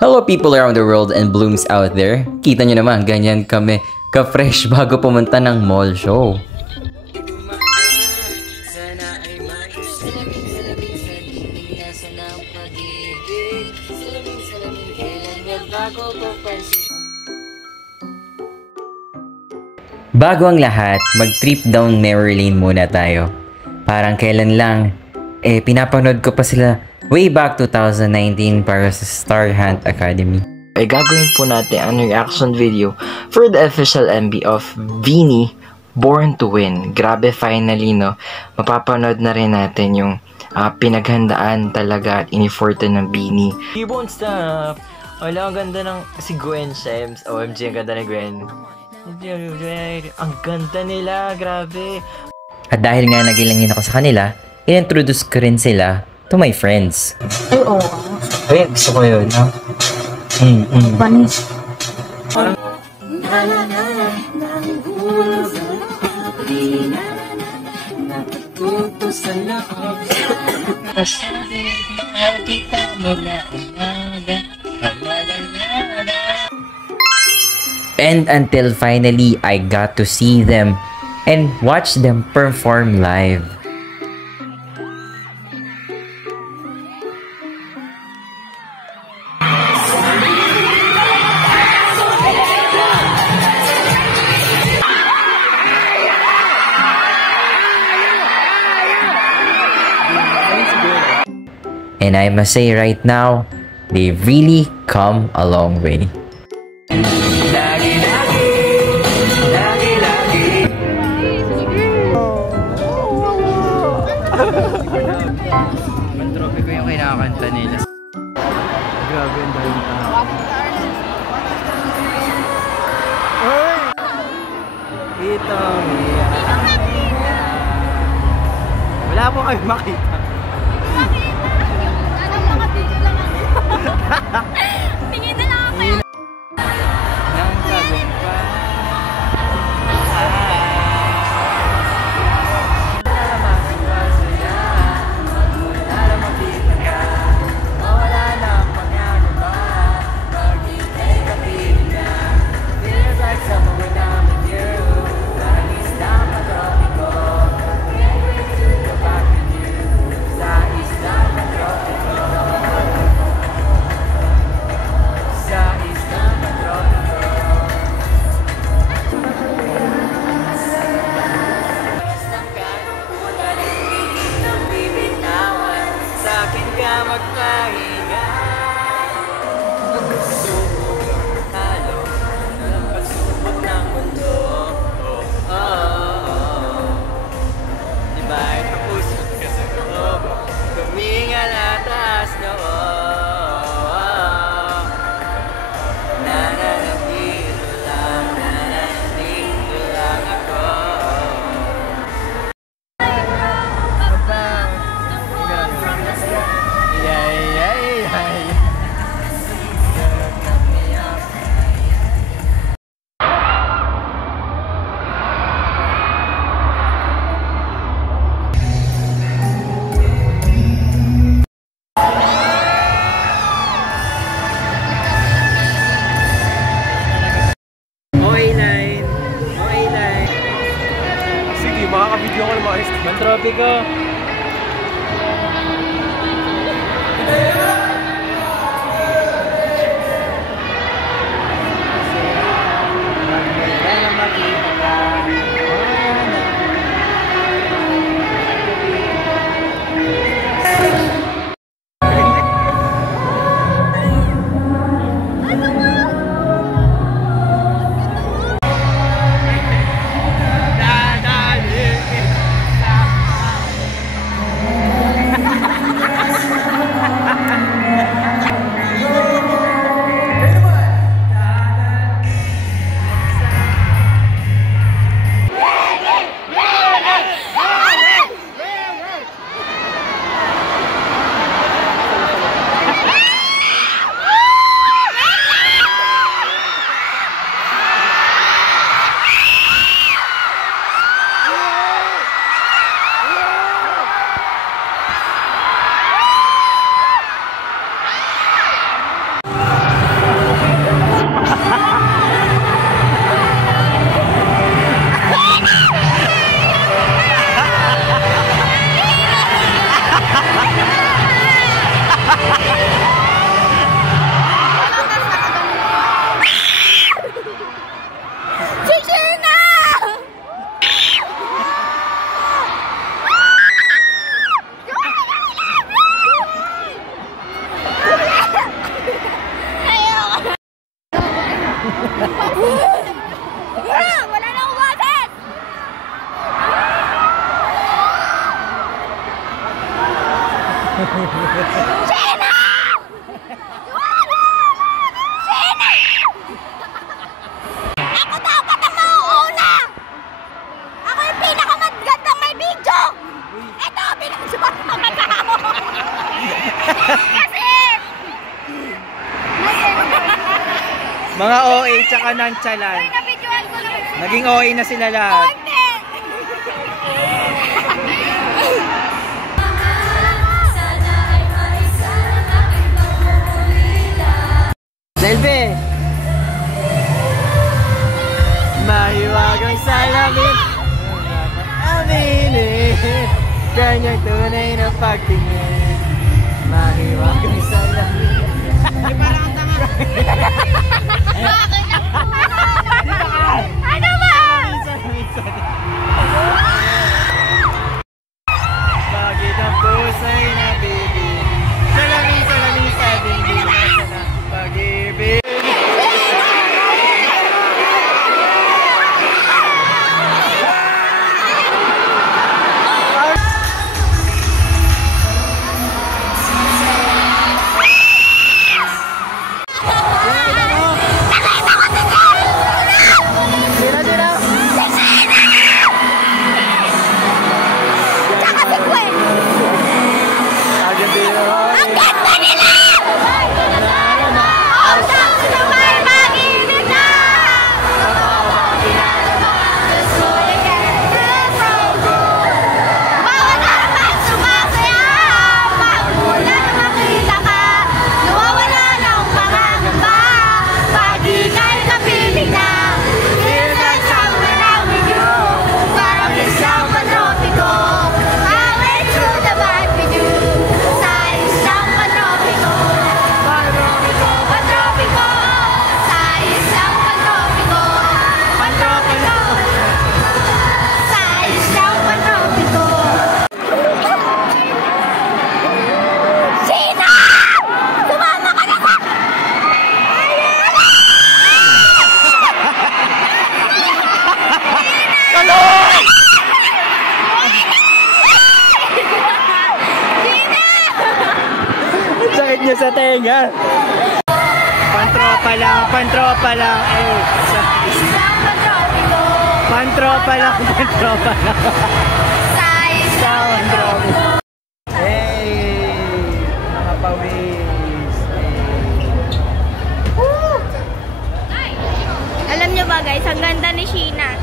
Hello people around the world and blooms out there. Kita nyo naman, ganyan kami ka-fresh bago pumunta ng mall show. Bago ang lahat, mag-trip down memory lane muna tayo. Parang kailan lang, pinapanood ko pa sila way back 2019 para sa Star Hunt Academy. Ay gagawin po natin ang reaction video for the official MV of Vini, Born to Win. Grabe, finally, no? Mapapanood na rin natin yung pinaghandaan talaga at inifortan ng Vini. He won't stop. Wala, ang ganda ng si Gwen Shems. OMG, ang ganda ni Gwen. Ang ganda nila, grabe. At dahil nga nagilangin ako sa kanila, in-introduce ko rin sila to my friends. Ay, oo. Ay, gusto ko yun, no? Panis. And until finally, I got to see them and watch them perform live. And I must say right now, they really come a long way. Mantropi ko yung kinakanta nila. Grabe, ang daming tao. Ito, wala po kayo makita. Tingin na lang ako yun. Nang tagumpay. Makaka-video ko ng mga guys. Mantropi ko. Wala na akong boses! Sina! Sina! Ako dapat ang mauuna! Ako yung pinakamagandang may video! Ito, pinagsuot ko na tao! Kasi! Mga OA tsaka nonchalant. Nabidyoan ko naman sila. Naging OA na sila lahat. Konti! Selve! Mahiwagang salamin aminin kanyang tunay na pagtingin. Mahiwagang salamin. Parang ang tanga. Ano ba? Bakit ang pusa'y nabibig? Salamin, salamin sa dingding nasa na pag-ibig. Tsaka si Gwen! Ang ganda nila! Ang tapos na may mag-ibig na! Bawat araw sumasaya! Pagmula na makita ka, nawawala ng pangangamba. Pag ika'y kapiling na, feels like summer now with you. Parang isang patropiko, away through the vibe with you. Sa isang patropiko, patropiko. Sa isang patropiko, patropiko. Sa isang patropiko. Sina! Sumama ka na sa... Ang sakit niya sa tenga. Pantropa lang, eh. Isang patropiko. Pantropa lang. Sa isang patropiko. Hey! Mga pawis. Alam niyo ba guys, ang ganda ni Sheena.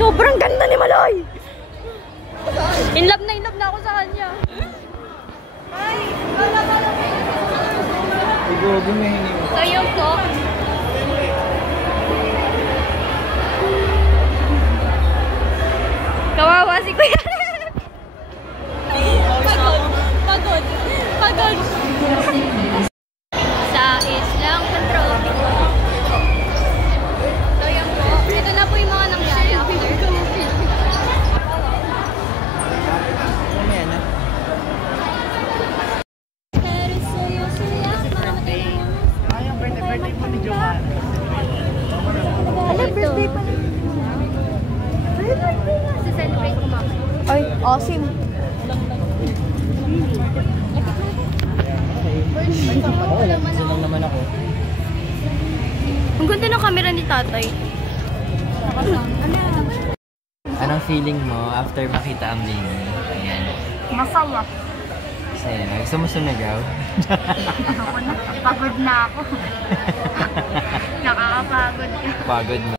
Sobrang ganda ni Maloy. In love na ako sa kanya. Igogo mo yun. Kayo po. Kawawa si Kuya. Pagod. Sa islang patropiko. So yan po. Ito na po yung mga nangyari after. Mamaya na. Ay, ang birthday po ni Joanna. Alam, birthday pa lang. Sa-celebrate ko mamaya. Ay, awesome. Oo, lang naman ako. Ang ganda ng camera ni tatay. Anong feeling mo after makita ang Bini? Ayan. Masaya. Saya na. Gusto mo sumigaw? Ako na. Pagod na ako. Nakakapagod ka. Pagod mo.